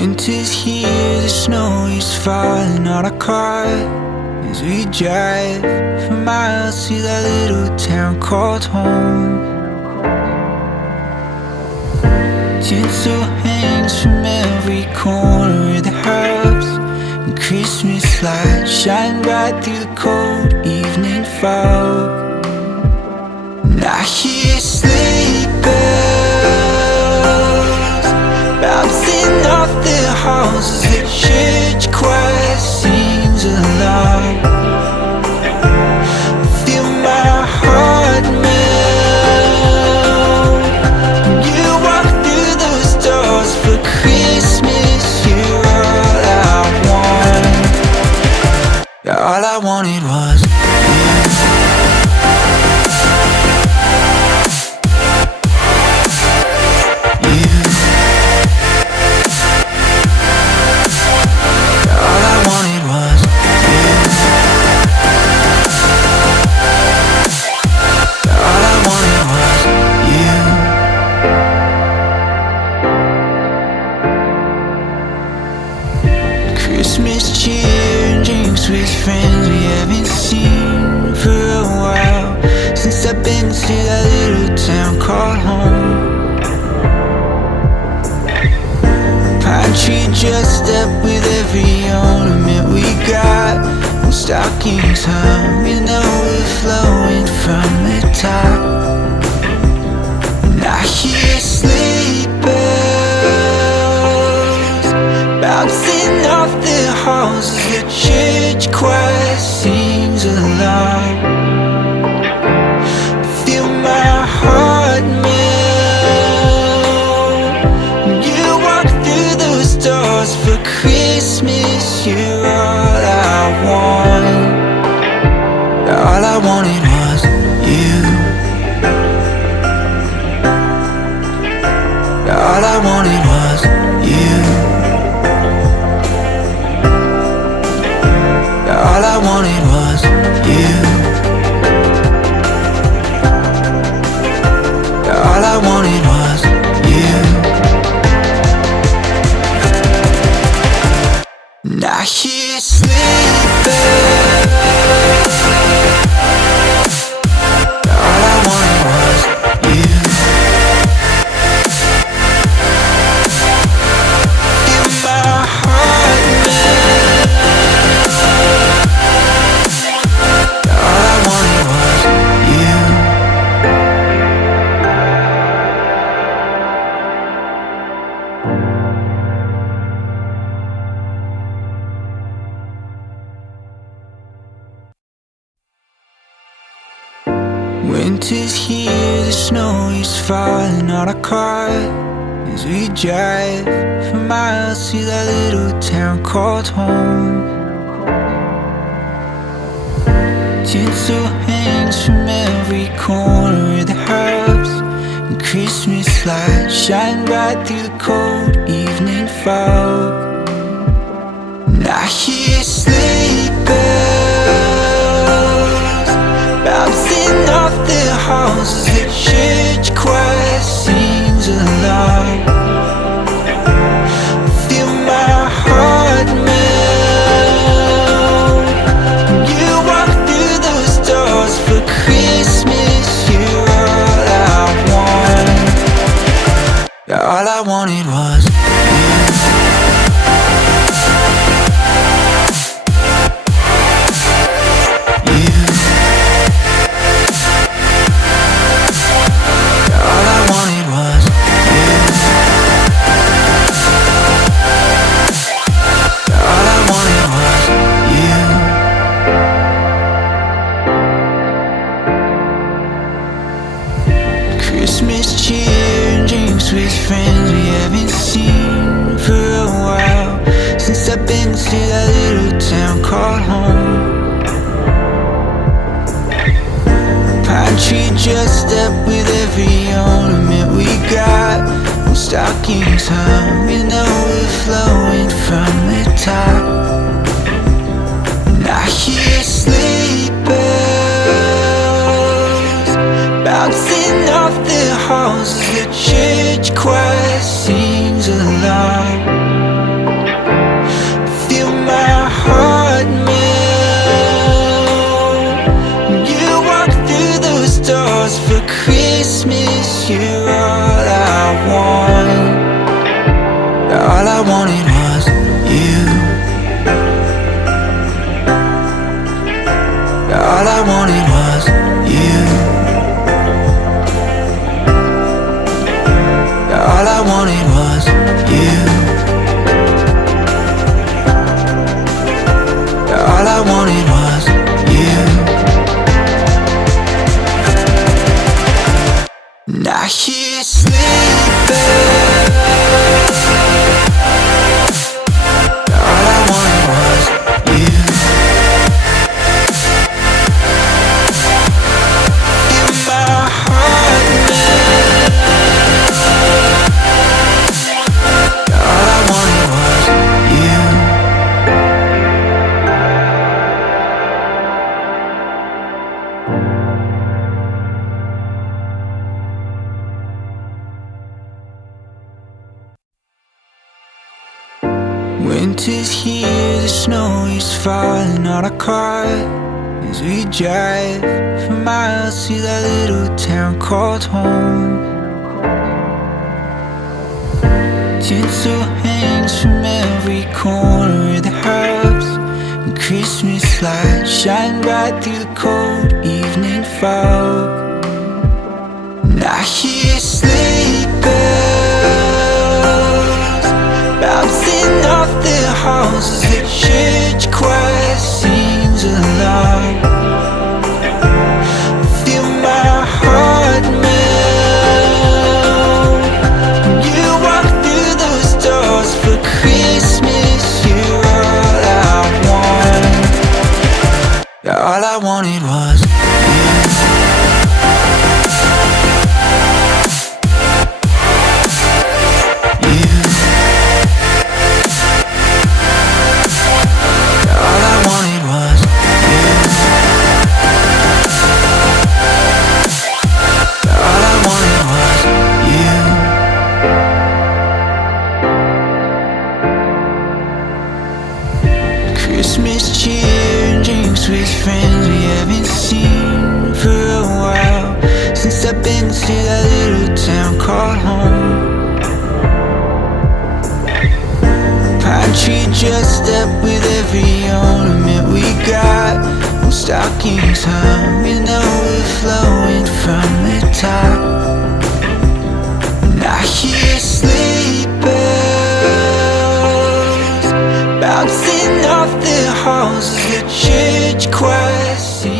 Winter's here, the snow is falling on our car as we drive for miles to that little town called home. Tinsel hangs from every corner of the house, and Christmas lights shine bright through the cold evening fog. And I hear sleigh bells bouncing off the halls as the church choir sings along. Feel my heart melt when you walk through those doors for Christmas. You're all I want. All I wanted was you. Christmas cheer and drinks with friends we haven't seen for a while, since I've been to that little town called home. Pine tree dressed up with every ornament we got, and stockings hung with no overflowing from the top. And I hear sleigh bells bouncing off the halls as the church choir sings along. Feel my heart melt when you walk through those doors for Christmas. You're all I want. All I wanted was you. All I wanted was you. All I wanted was you. All I wanted was you. And I hear sleigh bells. All I wanted was you. Feel my heart melt. Winter's here, the snow is falling on our car as we drive for miles to that little town called home. Tinsel hangs from every corner of the house, and Christmas lights shine bright through the cold evening fog. And I hear sleigh bells bouncing off the halls as the church choir sings along. Feel my heart melt when you walk through those doors for Christmas. You're all I want. All I wanted was you. Christmas cheer and drinks with friends we haven't seen for a while, since I've been to that little town called home. Pine tree dressed up with every ornament we got, and stockings hung with no overflowing from the top. And I hear sleigh bells bouncing off the halls as the church choir sings along. Winter's here, the snow is falling on our car as we drive for miles to that little town called home. Tinsel hangs from every corner of the house, and Christmas lights shine bright through the cold evening fog. And I hear sleigh bells bouncing off the halls as the church choir sings along. I feel my heart melt when you walk through those doors. For Christmas, you're all I want. All I wanted was you. Christmas cheer and drinks with friends we haven't seen for a while, since I've been to that little town called home. Pine tree dressed up with every ornament we got, no stockings hung with no overflowing from the top. And I hear sleigh bells bouncing off the halls as the church choir sings.